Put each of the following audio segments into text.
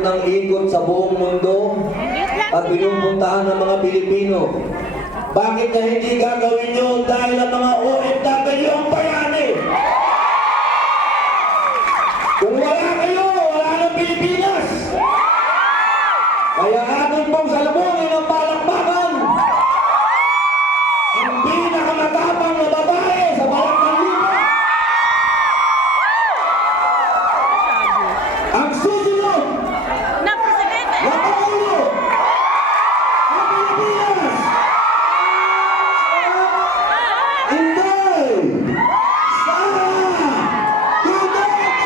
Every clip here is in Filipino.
ikot ng ikot sa buong mundo at pinupuntahan ng mga Pilipino. Bakit na hindi gagawin nyo dahil ang mga OFW ang bayani? Kung wala kayo, wala ng Pilipinas. Kaya atin pong salubungin ang palakpakan ang pinakamatapang na babae sa balat ng lupa. Ang susunod na Pangulo ng Pilipinas, Inday Sara Duterte!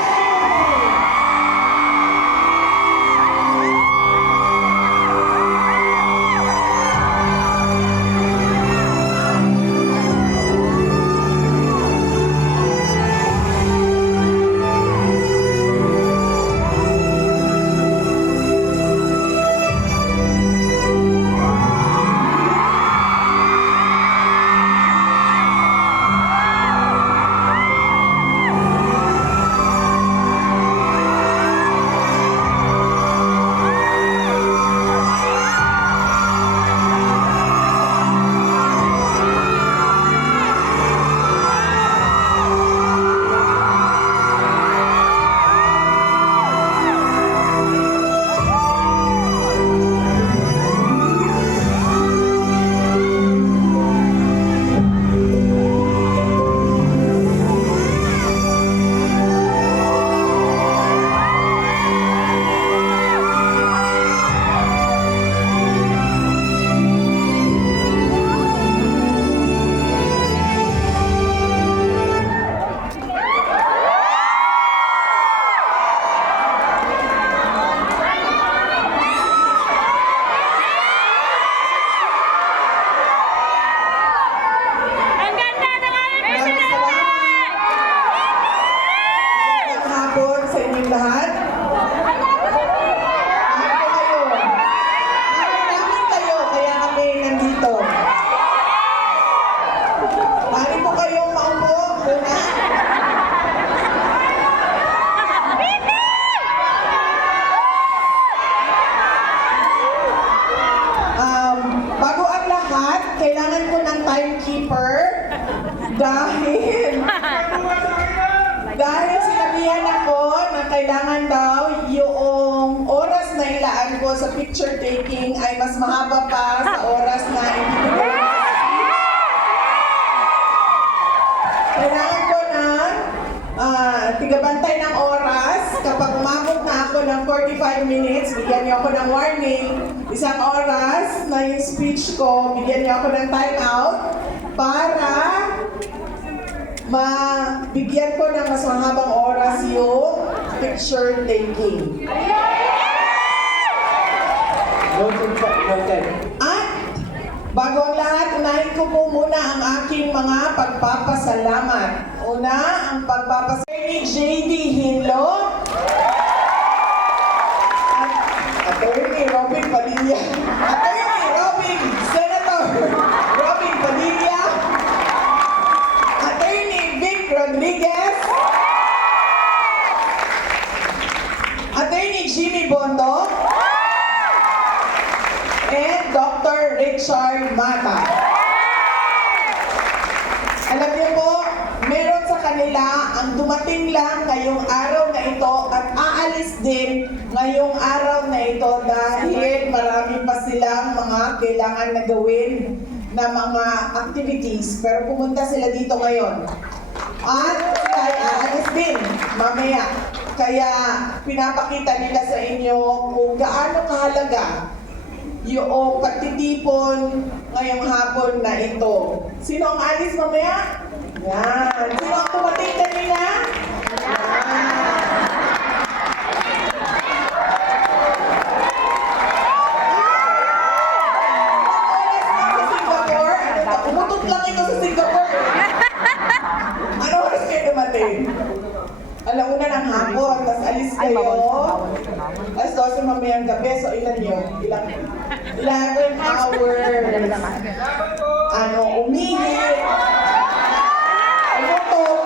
Sa inyong lahat. Maraming kayo, kaya kami nandito. Mari po kayong maupo muna. Bago ang lahat, kailangan ko ng timekeeper dahil sinabihan ako na kailangan daw yung oras na ilaan ko sa picture taking ay mas mahaba pa sa oras na ibibigay ko sa speech. Kailangan ko ng tigabantay ng oras. Kapag umabot na ako ng 45 minutes, bigyan niyo ako ng warning. Isang oras na yung speech ko, bigyan niyo ako ng time out para mabigyan ko ng mas mahabang oras yung picture taking. At bago ang lahat, unahin ko po muna ang aking mga pagpapasalamat. Una, ang pagpapasalamat ni J.D. Hinlo at Attorney Robin Padilla. Senator Robin Padilla, Rodriguez, Attorney Jimmy Bondo, and Dr. Richard Mata. Alam niyo po, meron sa kanila ang dumating lang ngayong araw na ito at aalis din ngayong araw na ito dahil marami pa silang mga kailangan na gawin na mga activities. Pero pumunta sila dito ngayon. At sila ay aalis din mamaya. Kaya pinapakita nila sa inyo kung gaano kahalaga yung pagtitipon ngayong hapon na ito. Sino ang alis mamaya? Yan. Sino ang tumating kanina? Yan. Umutot lang ito sa Singapore. Ano oras kayo dumating? Alauna ng hapon, tapos alis kayo. Alas 12 mamayang gabi, so ilan yun? 11 hours. Umihi. Umutot.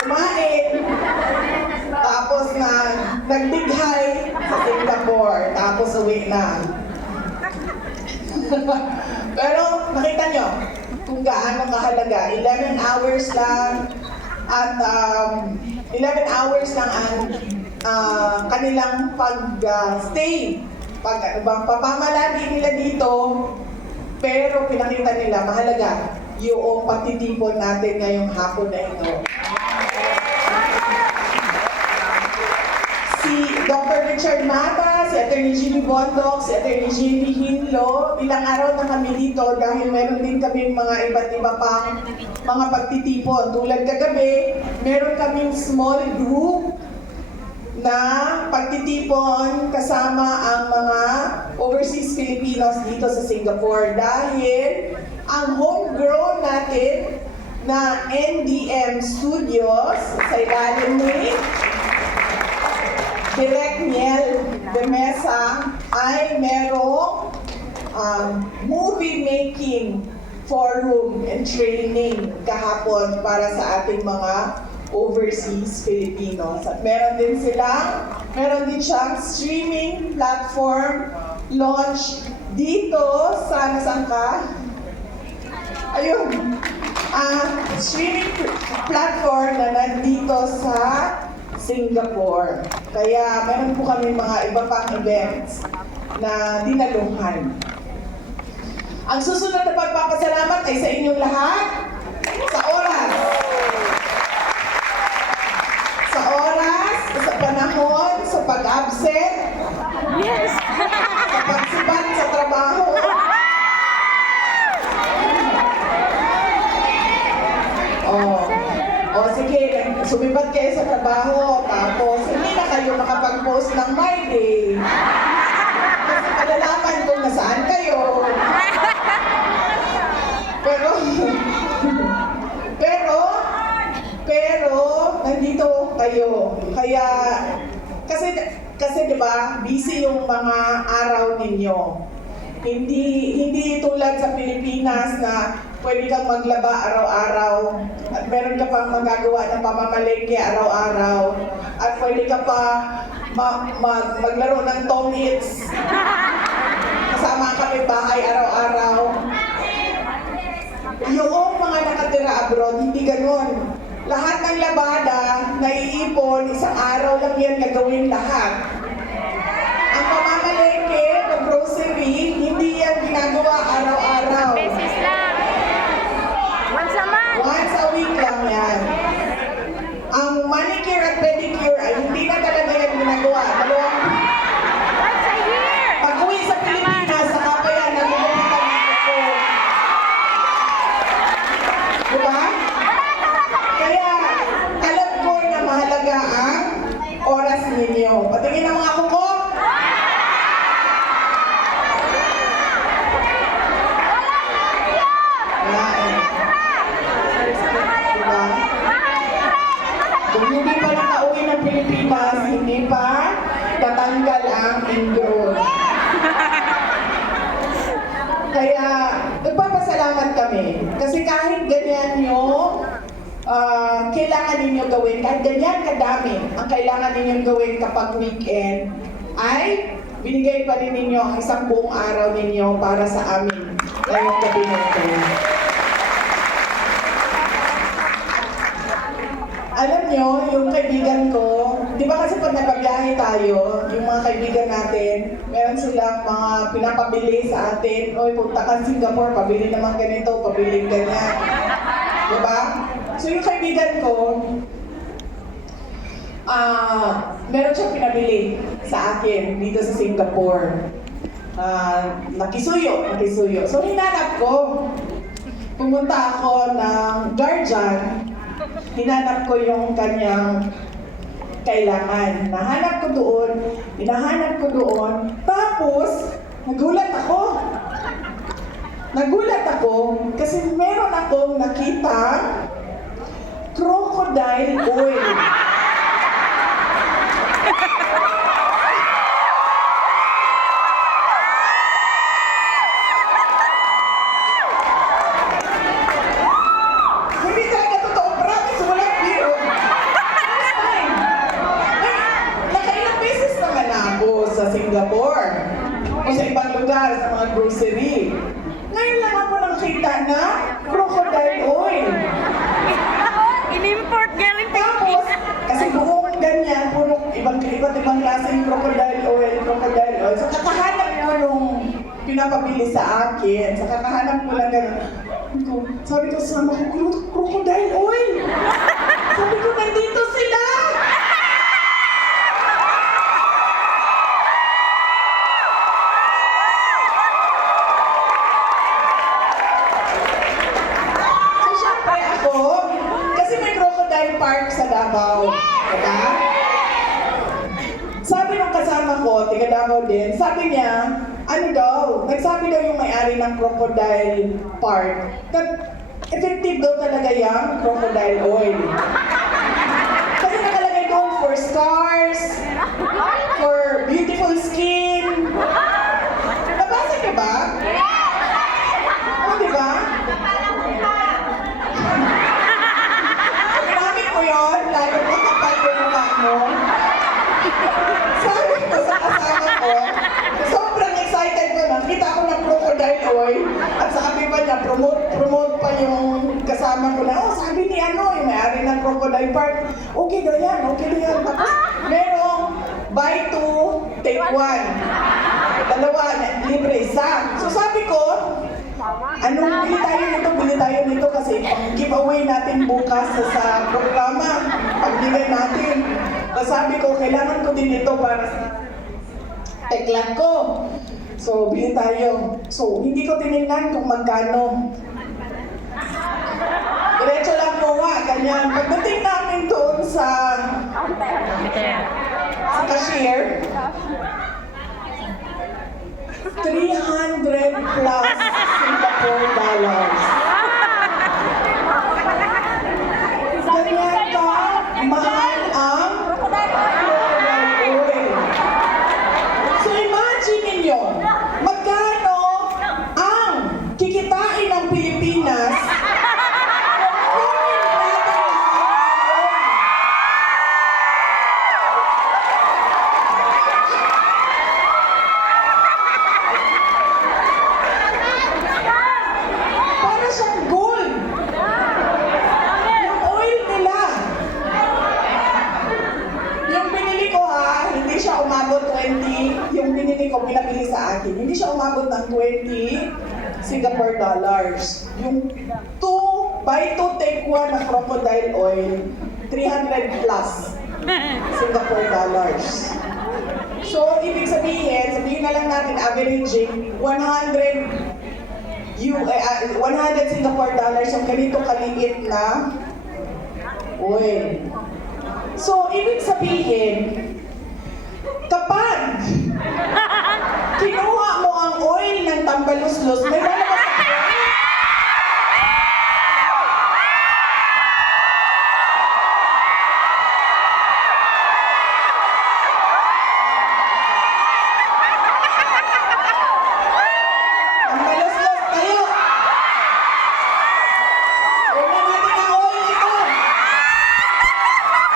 Kumain. Tapos nagdighay sa Singapore, tapos uwi na. Pero nakita nyo kung gaano kahalaga. 11 hours lang at 11 hours lang ang kanilang pag-stay. Papamalagi nila dito, pero pinakita nila mahalaga yung pagtitipon natin ngayong hapon na ito. Si Dr. Richard Mata, si Atty. Jimmy Bondoc, si Atty. Jamie Hinlo, ilang araw na kami dito dahil meron din kami mga iba't iba pang mga pagtitipon. Tulad kagabi, meron kaming small group na pagtitipon kasama ang mga overseas Filipinos dito sa Singapore dahil ang homegrown natin na NDM Studios sa ilalim ni Direk Miel de Mesa ay merong movie making forum and training kahapon para sa ating mga overseas Filipinos. At meron din siyang streaming platform launch dito sa nasaan ka? Ayun, streaming platform na nandito sa Singapore. Kaya meron po kami mga iba pang events na dinaluhan. Ang susunod na pagpapasalamat ay sa inyong lahat sa oras. Sa oras, sa panahon, sa pag-absent, Yes! sa pagsibat sa trabaho. Sige, sumibat kayo sa trabaho, tapos hindi na kayo makapag-post ng My Day. Kasi malalaman kung nasaan kayo. Pero, nandito kayo. Kaya, kasi 'di ba, busy yung mga araw ninyo. Hindi tulad sa Pilipinas na pwede kang maglaba araw-araw at meron ka pang magagawa ng pamamalengke araw-araw at pwede ka pa maglaro ng Tom Hits kasama ang kapitbahay araw-araw. Yung mga nakatira abroad, hindi ganun. Lahat ng labada, naiipon, isang araw lang yan gagawin lahat. Ang pamamalengke, grocery, hindi yan ginagawa araw-araw. Beses lang. Once a month. Once a week lang yan. Ang manicure at pedicure ay hindi na talaga yan ginagawa. Once a year. Pag-uwi sa Pilipinas, saka pa yan nagugupitan ng ito. Diba? Kaya, alam ko na mahalaga ang oras ninyo. Patingin ang mga kuko. Diba? Kung hindi pa nakauwi ng Pilipinas, hindi pa tatanggal ang ingrown. Kaya, nagpapasalamat kami. Kasi kahit ganyan yung kailangan ninyo gawin, kahit ganyan kadami ang kailangan ninyo gawin kapag weekend, ay binigay pa rin ninyo ang isang buong araw ninyo para sa amin ngayong gabi na ito. Alam nyo, yung kaibigan ko, di ba kasi pag nagbabiyahe tayo, yung mga kaibigan natin, meron silang mga pinapabili sa atin, oy, punta ka Singapore, pabili naman ganito, pabili ganyan. Di ba? So yung kaibigan ko, meron siyang pinabili sa akin dito sa Singapore. Nakisuyo. So hinanap ko. Pumunta ako ng Guardian. Hinanap ko yung kanyang kailangan. Hinahanap ko doon. Tapos, nagulat ako kasi meron akong nakitang crocodile oil. Hindi talaga totoo, promise, walang biro. First time. Nakailang sa Singapore o sa ibang lugar, sa mga grocery. Ngayon lang ako nakita na crocodile oil. In-import galing Tapos, kasi buong ganyan, puro iba't ibang klaseng crocodile oil. So, kakahanap ko nung pinapabili sa akin. Sa kakahanap ko lang ganun. Sabi ko, sama ko, crocodile oil. Sabi ko, nandito sila. So, syempre ako, kasi may crocodile park sa Davao. Diba? Sabi nung kasama ko, tiga Davao din, sabi niya, ano daw, nagsabi daw yung may-ari ng crocodile park, na effective daw talaga yung crocodile oil. Kasi nakalagay doon for scars, for beautiful skin. Nabasa ka ba? Oo, di ba? Ginamit mo yun, lalo mo kapag yung mukha mo. Sabi ko sa kasama ko, sobrang excited ko na, kita ko ng crocodile oil, at sabi pa niya, promote pa yung kasama ko na, oh, sabi ni ano, yung may-ari ng crocodile park, okay daw yan. Tapos, merong buy two, take one. Dalawa, libre isa. So sabi ko, bili tayo nito kasi ang giveaway natin bukas sa programa, pagbigay natin. So sabi ko, kailangan ko din ito para sa teklat ko. So, bili tayo. So, hindi ko tinignan kung magkano. Diretso lang po ganyan. Pagdating namin doon sa cashier, 300 plus Singapore dollars. Ganyan ka, mahal ang crocodile oil. So imagine ninyo, magkano ang kikitain ng Pilipinas kung kunin natin para siyang gold. Yung oil nila. Yung binili ko hindi siya umabot 20, yung binili ko, pinabili sa akin, hindi siya umabot ng 20 Singapore dollars. Yung buy two, take one na crocodile oil, 300 plus Singapore dollars. So, ibig sabihin na lang natin averaging 100 Singapore dollars yung ganito kaliit na oil. So, ibig sabihin, kapag kinuha mo ang oil ng Tambaluslos, may lalabas sa oil. Tambaluslos, tayo! Una natin ang oil ito!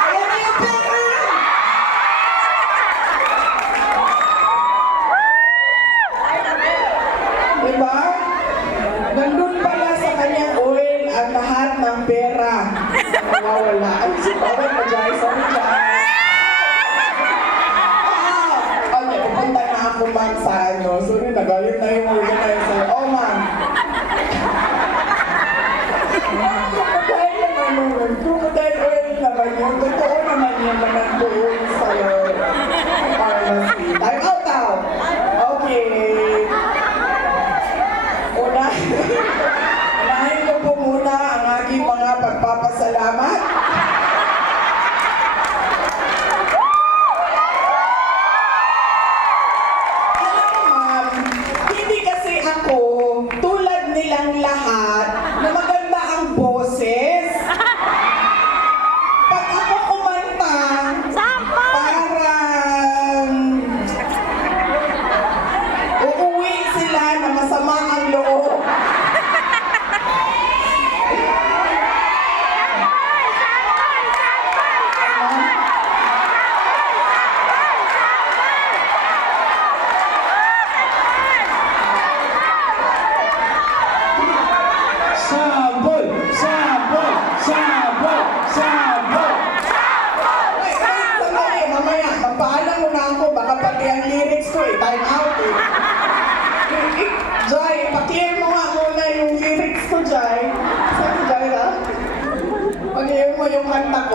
Ayan na yung pera! Diba? Nandun pala sa kanyang oil ang lahat ng pera. Nawawala. Ay, sorry na dyan. Okay, pupunta na ako ma'am sa ano. Sorry, nagalit na yung organizer. Oh, ma'am. Crocodile oil naman yun. Totoo naman yun naman doon sa pharmacy. Time out now. Okay. Unahin ko po muna ang aking mga pagpapasalamat. Alam mo ma'am, hindi kasi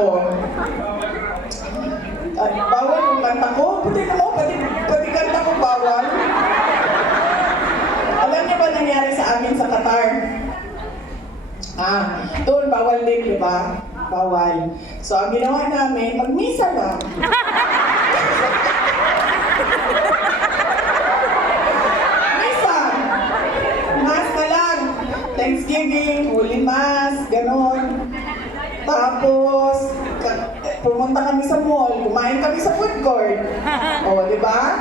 ako. Ay, bawal yung kanta ko. Pati kanta ko bawal. Alam niyo ba nangyari sa amin sa Qatar? Doon bawal din, di ba? Bawal. So, ang ginawa namin, magmisa lang. Misa! Mass na lang. Thanksgiving, Holy Mass, ganon. Tapos, pumunta kami sa mall, kumain kami sa food court. O, di ba?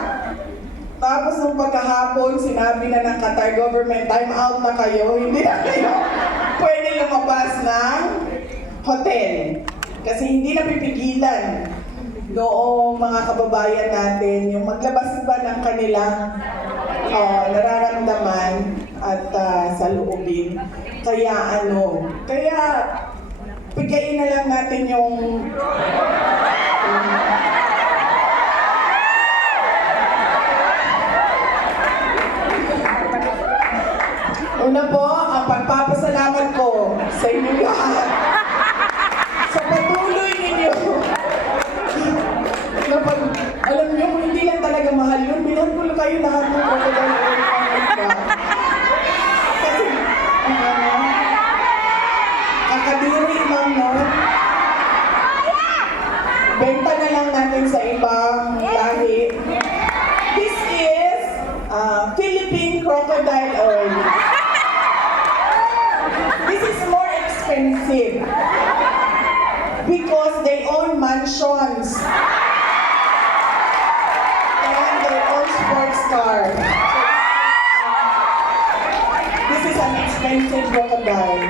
Tapos nung pagkahapon, sinabi na ng Qatar government, time out na kayo, hindi na kayo pwede lumabas ng hotel. Kasi hindi na pipigilan noong mga kababayan natin yung maglabas ba ng kanilang nararamdaman at sa loobin. Kaya pigayin na lang natin yung una po, ang pagpapasalamat ko sa inyo lahat sa patuloy ninyo na alam niyo kung hindi lang talaga mahal yun, bilang ko kayo lahat ng crocodile kasi kakadiri ma'am, no? Benta na lang natin sa ibang lahi. This is Philippine crocodile oil. This is more expensive because they own mansions and they own sports cars. This is an expensive crocodile.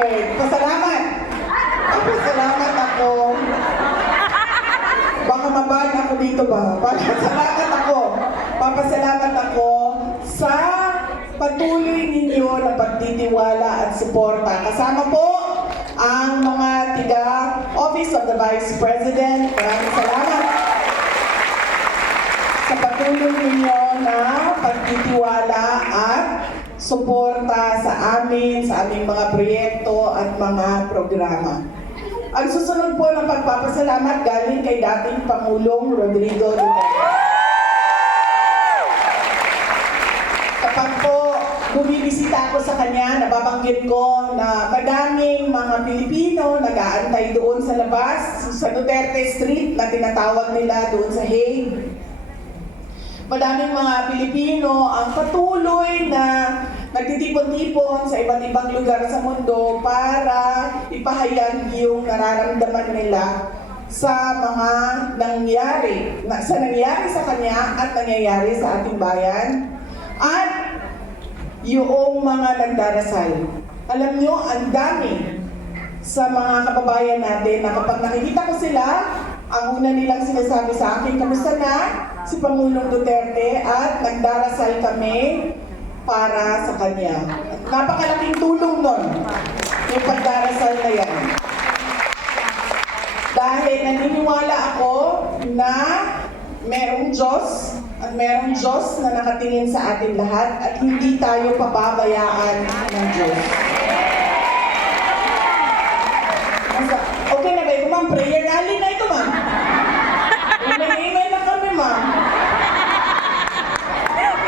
Wait. Pasalamat ako. Baka mabahan ako dito ba? Papasalamat ako sa patuloy ninyo na pagtitiwala at suporta. Kasama po ang mga tiga Office of the Vice President. Maraming salamat sa patuloy ninyo na pagtitiwala at suporta sa amin, sa aming mga proyekto at mga programa. Ang susunod po ng pagpapasalamat galing kay dating Pangulong Rodrigo Duterte. Kapag po bumibisita ako sa kanya, nababanggit ko na madaming mga Pilipino nag-aantay doon sa labas, sa Duterte Street na tinatawag nila doon sa Hague. Madaming mga Pilipino ang patuloy na nagtitipon-tipon sa iba't ibang lugar sa mundo para ipahayag yung nararamdaman nila sa mga nangyari sa kanya at nangyayari sa ating bayan at yung mga nagdarasal. Alam nyo, ang dami sa mga kababayan natin na kapag nakikita ko sila, ang una nilang sinasabi sa akin, kamusta na si Pangulong Duterte at nagdarasal kami para sa kanya. Napakalaking tulong nun, yung pagdarasal na yan. Dahil naniniwala ako na merong Diyos at merong Diyos na nakatingin sa atin lahat at hindi tayo pababayaan ng Diyos. Okay na ba ito, ma'am? Prayer rally na ito, ma'am. Email na kami, ma'am.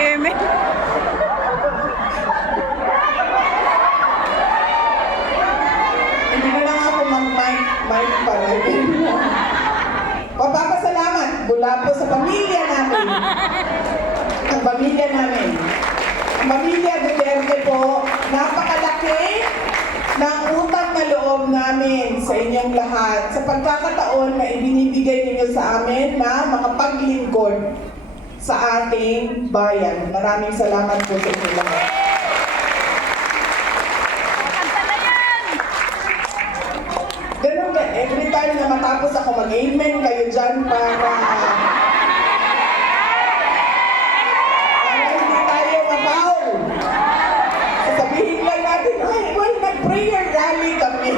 Amen. Hindi na lang ako mag-mic para. Papapasalamat mula po sa pamilya namin. Ang pamilya namin. Ang pamilya Duterte po, napakalaki ng utang na loob namin sa inyong lahat sa pagkakataon na ibinibigay ninyo sa amin na makapaglingkod sa ating bayan. Maraming salamat po sa inyong lahat. Ganun ka, every time na matapos ako mag-amen kayo dyan para hindi tayo ma-foul. Sasabihin lang natin, ay, well, nag-prayer rally kami.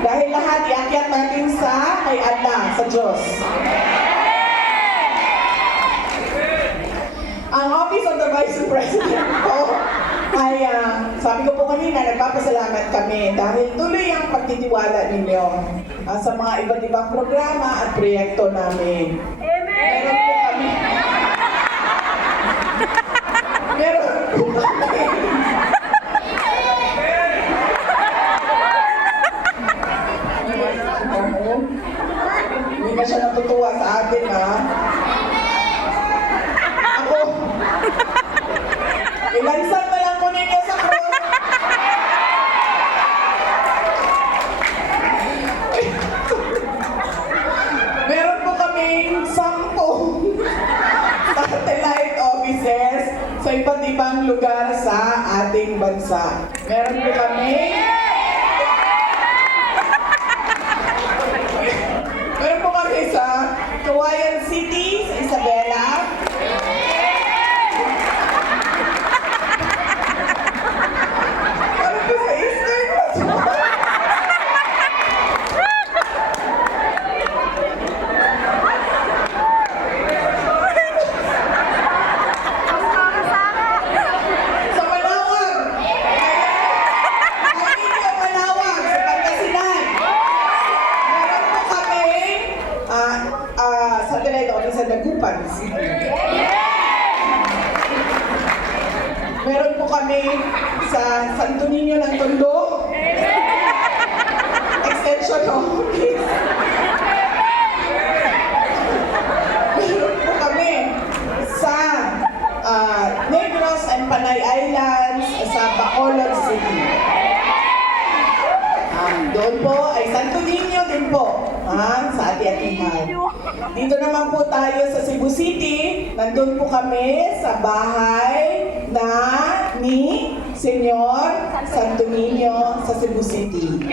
Dahil lahat iakyat natin sa kay Allah. Office of the Vice President po ay, sabi ko po kanina, nagpapasalamat kami dahil tuloy ang pagtitiwala ninyo sa mga iba't ibang programa at proyekto namin. Meron po kami. Meron po kami. Hindi ka siya natutuwa sa atin, ha? Ako, ilansan na lang po ninyo sa cross. Meron po kaming 10 satellite offices sa iba't ibang lugar sa ating bansa. Meron po kami sa Kawayan City, sa Isabela. Meron po sa Eastern Pasua. Sa Manawag. Sa Manawag, sa Pangasinan. Meron po kami satellite office sa Dagupan City. Meron po kami sa Santo Niño ng Tondo. Extension office. Meron po kami sa Negros and Panay Islands sa Bacolod City. Doon po ay Santo Niño din po. Sa Ati-Atihan. Dito naman po tayo sa Cebu City. Nandun po kami sa bahay ni Senyor Santo Niño sa Cebu City.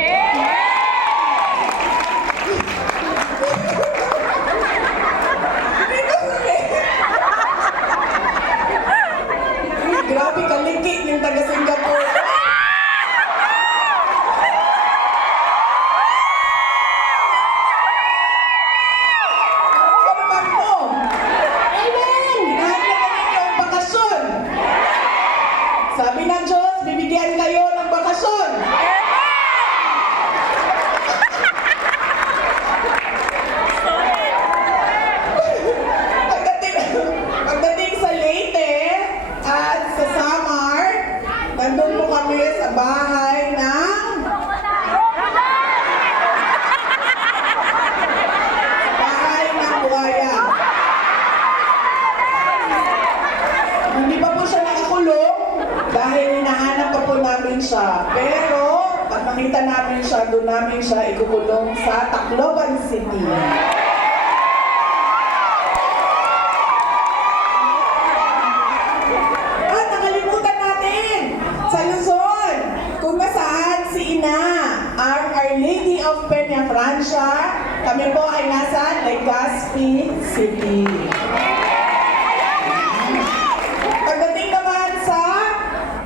Grabe kalikit yung taga Singapore. Sabi ng Diyos, bibigyan kayo ng bakasyon. Pagdating sa Leyte at sa Samar, nandun po kami sa bahay ng buhaya. Hindi pa po siya nakakulong. Dahil hinahanap pa po namin siya. Pero, pag makita namin siya, doon namin siya ikukulong sa Tacloban City. At nakalimutan natin, sa Luzon, kung nasaan si Ina, ang Our Lady of Peña Francia, kami po ay nasa Legazpi City.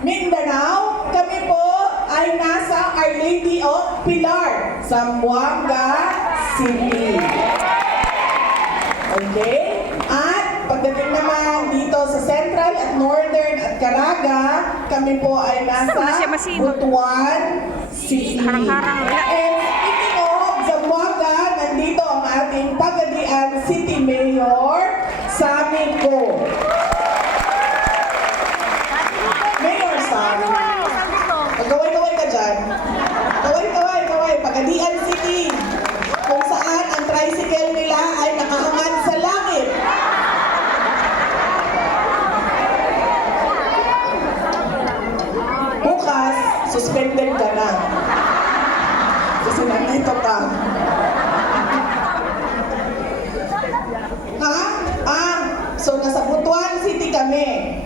Mindanao, kami po ay nasa Our Lady of Pilar, Zamboanga City. Okay? At pagdating naman dito sa Central at Northern at Caraga, kami po ay nasa Butuan City. And speaking of Zamboanga, nandito ang ating Pagadian City Mayor, Sammy Ko. Kaway-kaway ka dyan. Kaway. Pagadian City. Kung saan ang tricycle nila ay nakahangad sa langit. Bukas, suspended ka na. Kasi nandito ka. So nasa Butuan City kami.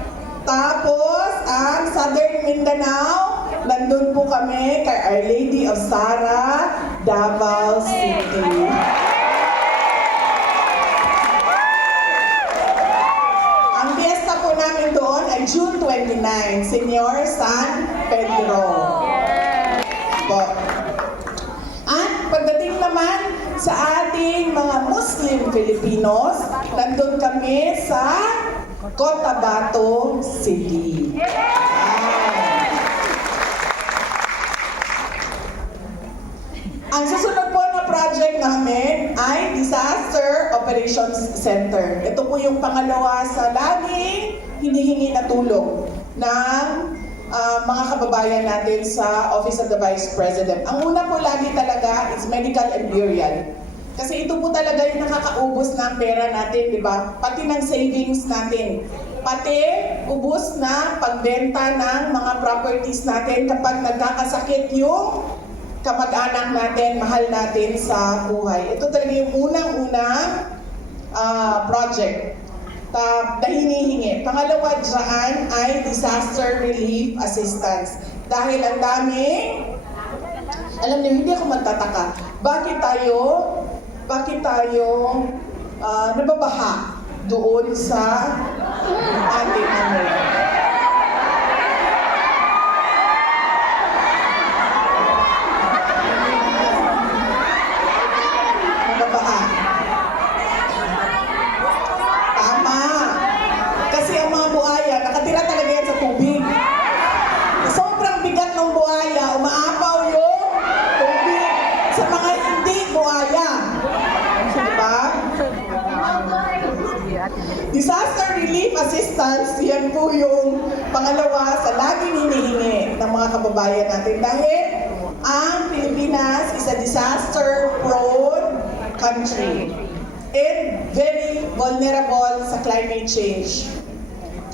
Tapos, ang Southern Mindanao, nandun po kami kay Our Lady of Sara, Davao City. Ang fiesta po namin doon ay June 29, Senyor San Pedro. Po. At pagdating naman sa ating mga Muslim Filipinos, nandun kami sa Cotabato City. Ang susunod po na project namin ay Disaster Operations Center. Ito po yung pangalawa sa laging hinihingi na tulong ng mga kababayan natin sa Office of the Vice President. Ang una po lagi talaga is medical and burial. Kasi ito po talaga yung nakakaubos ng pera natin, di ba? Pati ng savings natin. Pati ubos na pagbenta ng mga properties natin kapag nagkakasakit yung kamag-anak natin, mahal natin sa buhay. Ito talaga yung unang-unang project na hinihingi. Pangalawa dyan ay disaster relief assistance. Dahil ang daming, alam niyo, hindi ako magtataka. Bakit tayo nababaha doon sa ating nababaha? Tama. Kasi ang mga buhaya, nakatira talaga yan sa tubig. Sobrang bigat ng buhaya, umaapaw yung tubig sa mga hindi buhaya. Diba? Disaster relief assistance, yan po yung pangalawa sa laging hinihingi ng mga kababayan natin. Dahil ang Pilipinas is a disaster-prone country and very vulnerable sa climate change.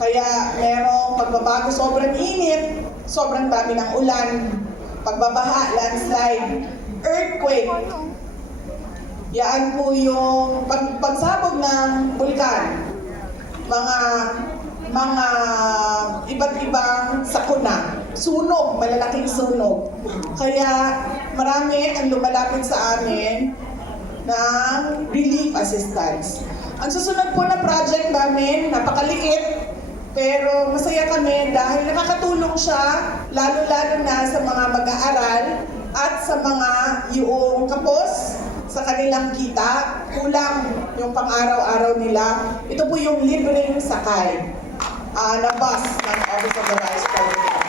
Kaya merong pagbabago, sobrang init, sobrang dami ng ulan, pagbabaha, landslide, earthquake. Yan po yung pagsabog ng bulkan, mga iba't ibang sakuna, sunog, malalaking sunog. Kaya marami ang lumalapit sa amin ng relief assistance. Ang susunod po na project namin, napakaliit, pero masaya kami dahil nakakatulong siya, lalo-lalo na sa mga mag-aaral at sa mga yung kapos sa kanilang kita, kulang yung pang-araw-araw nila. Ito po yung libreng sakay na bus ng Office of the Vice President.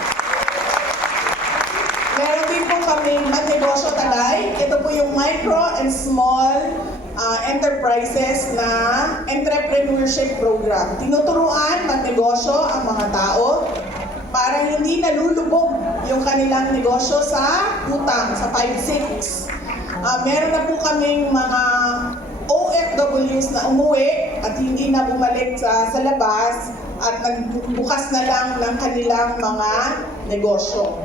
Meron din po kami magnegosyo talay. Ito po yung micro and small enterprises na entrepreneurship program. Tinuturuan magnegosyo ang mga tao para hindi nalulubog yung kanilang negosyo sa utang, sa 5-6. Meron na po kaming mga OFWs na umuwi at hindi na bumalik sa labas at nagbukas na lang ng kanilang mga negosyo.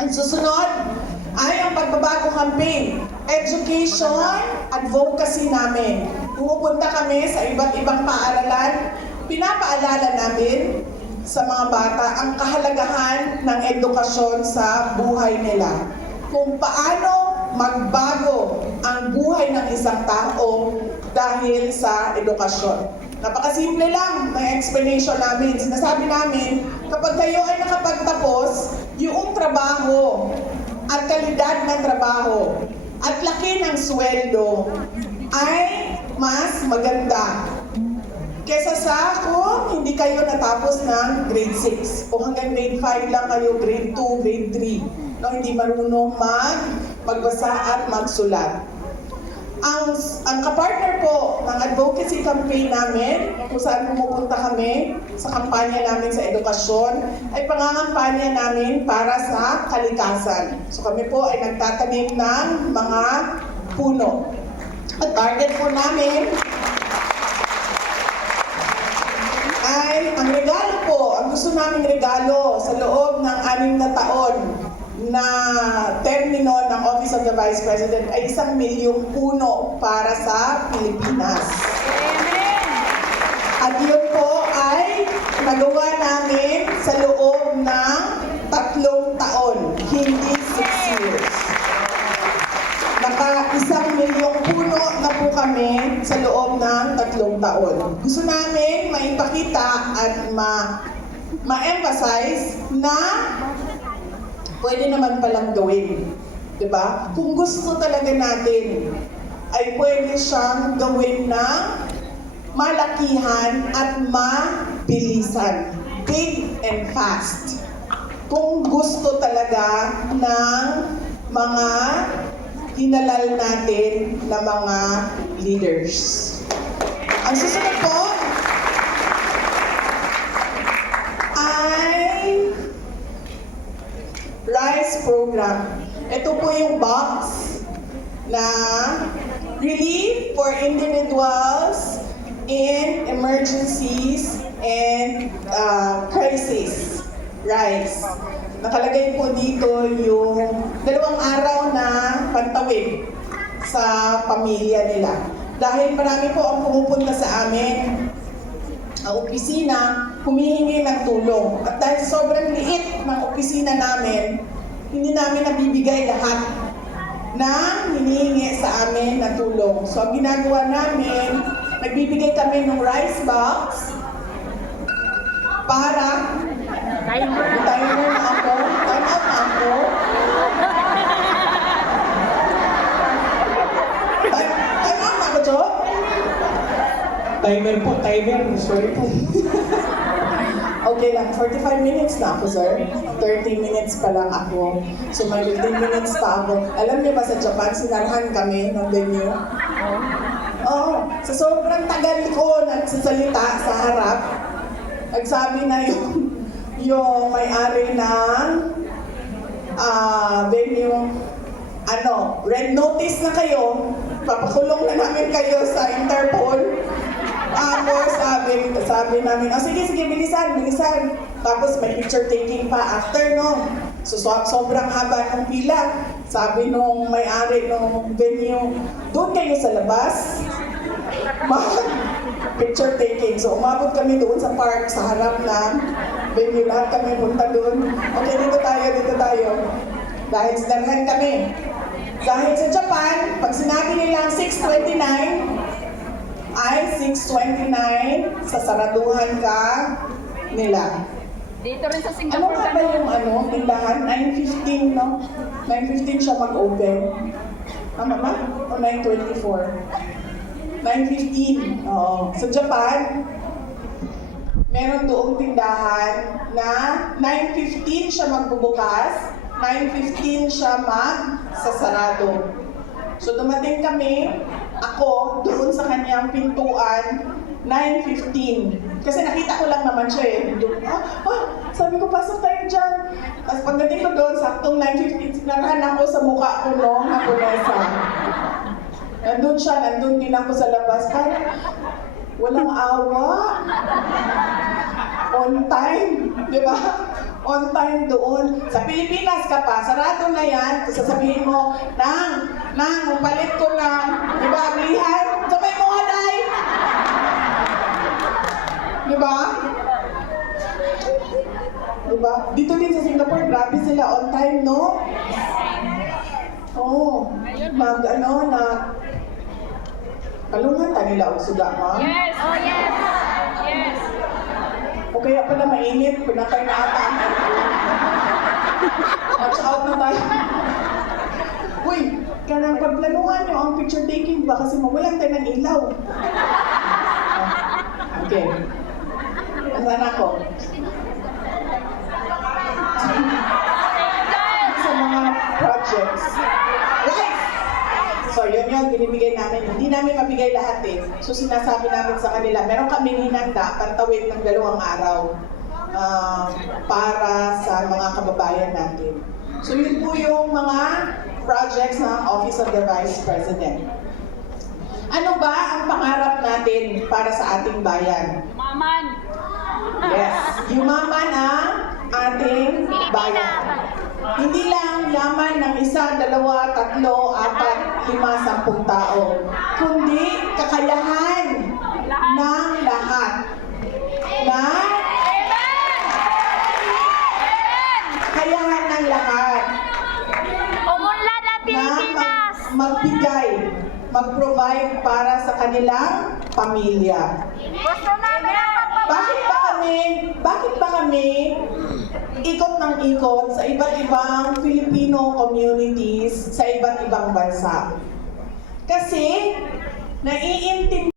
Ang susunod ay ang pagbabagong campaign, education, advocacy namin. Pumupunta kami sa iba't ibang paaralan, pinapaalala namin sa mga bata ang kahalagahan ng edukasyon sa buhay nila. Kung paano magbago ang buhay ng isang tao dahil sa edukasyon. Napakasimple lang ng explanation namin. Sinasabi namin, kapag kayo ay nakapagtapos, yung trabaho at kalidad ng trabaho at laki ng sweldo ay mas maganda kesa sa kung hindi kayo natapos ng grade 6 o hanggang grade 5 lang kayo, grade 2, grade 3. No, hindi marunong magbasa at magsulat. Ang kapartner po ng advocacy campaign namin, kung saan pumupunta kami sa kampanya namin sa edukasyon, ay pangangampanya namin para sa kalikasan. So kami po ay nagtatanim ng mga puno. At target po namin ay ang regalo po, ang gusto naming regalo sa loob ng 6 na taon na termino ng Office of the Vice President ay 1 milyong puno para sa Pilipinas. At yun po ay nagawa namin sa loob ng 3 taon, hindi 6 years. Naka 1 milyong puno na po kami sa loob ng 3 taon. Gusto namin maipakita at ma-emphasize na pwede naman palang gawin. Diba? Kung gusto talaga natin, ay pwede siyang gawin ng malakihan at mabilisan. Big and fast. Kung gusto talaga ng mga hinalal natin na mga leaders. Ang susunod po ay RISE program. Ito po yung box na relief for individuals in emergencies and crisis. RISE. Nakalagay po dito yung 2 araw na pantawid sa pamilya nila. Dahil marami po ang pumupunta sa amin, ang opisina, humihingi ng tulong. At dahil sobrang liit ng opisina namin, hindi namin nabibigay lahat na hinihingi sa amin na tulong. So ang ginagawa namin, nagbibigay kami ng rice box para Timer. timer na ako. Time out na ako. Time out na ako, Jo? Timer po, timer. Sorry po. Okay lang, 45 minutes na ako, sir. 30 minutes pa lang ako. So may 15 minutes pa ako. Alam niyo ba sa Japan, sinarahan kami ng venue? Oo. Sa sobrang tagal ko nagsasalita sa harap, nagsabi na yung may-ari ng venue, red notice na kayo, papakulong na namin kayo sa Interpol. Tapos sabi namin, sige, bilisan. Tapos may picture taking pa after, no? So sobrang haba ng pila. Sabi nung may-ari ng venue, doon kayo sa labas, picture taking. So umabot kami doon sa park, sa harap ng venue, lahat kami punta doon. Okay, dito tayo. Dahil sinarhan kami. Dahil sa Japan, pag sinabi nilang 6:29, ay 6:29, sasaraduhan ka nila. Dito rin sa Ano Singapore. nga ba yung tindahan? 9:15, no? 9:15 siya mag-open. Tama ba? O 9:24? 9:15. Oo. Sa Japan, meron doong tindahan na 9:15 siya magbubukas, 9:15 siya magsasarado. So dumating kami, ako, doon sa kanyang pintuan, 9:15. Kasi nakita ko lang naman siya eh. Doon, sabi ko, pasok tayo dyan. Tapos pagdating ko doon, saktong 9:15, sinarahan ako sa mukha ko nung Haponesa. Nandun din ako sa labas. Parang, walang awa. On time, di ba? On time doon. Sa Pilipinas ka pa, sarado na yan. Sasabihin mo, Nang, palit ko na, di ba, aglihan? Sabay mo nga, Day! Di ba? Di ba? Dito din sa Singapore, grabe sila on time, no? Oo. Kalungan ta nila og suga, ma'am. Yes. Oh, yes. Yes. O kaya pala mainit, pinatay na ata. Watch out na tayo. Uy, kanang pagplanuhan nyo ang picture taking ba kasi mawalan tayo ng ilaw. Okay. Asan ako? Sa mga projects. Right! So yun, binibigay namin. Hindi namin mabigay lahat eh. So sinasabi namin sa kanila, meron kaming hinanda, pantawid ng 2 araw para sa mga kababayan natin. So yun po yung mga projects ng Office of the Vice President. Ano ba ang pangarap natin para sa ating bayan? Maman. Yes, yumaman ang ating bayan. Hindi lang yaman ng 1, 2, 3, 4, 5, 10 tao, kundi kakayahan ng lahat na kakayahan ng lahat Umunlad ang na Pilipinas. magbigay, mag-provide para sa kanilang pamilya. Gusto namin ang Bakit ba kami ikot ng ikot sa iba't ibang Filipino communities sa iba't ibang bansa? Kasi naiintindi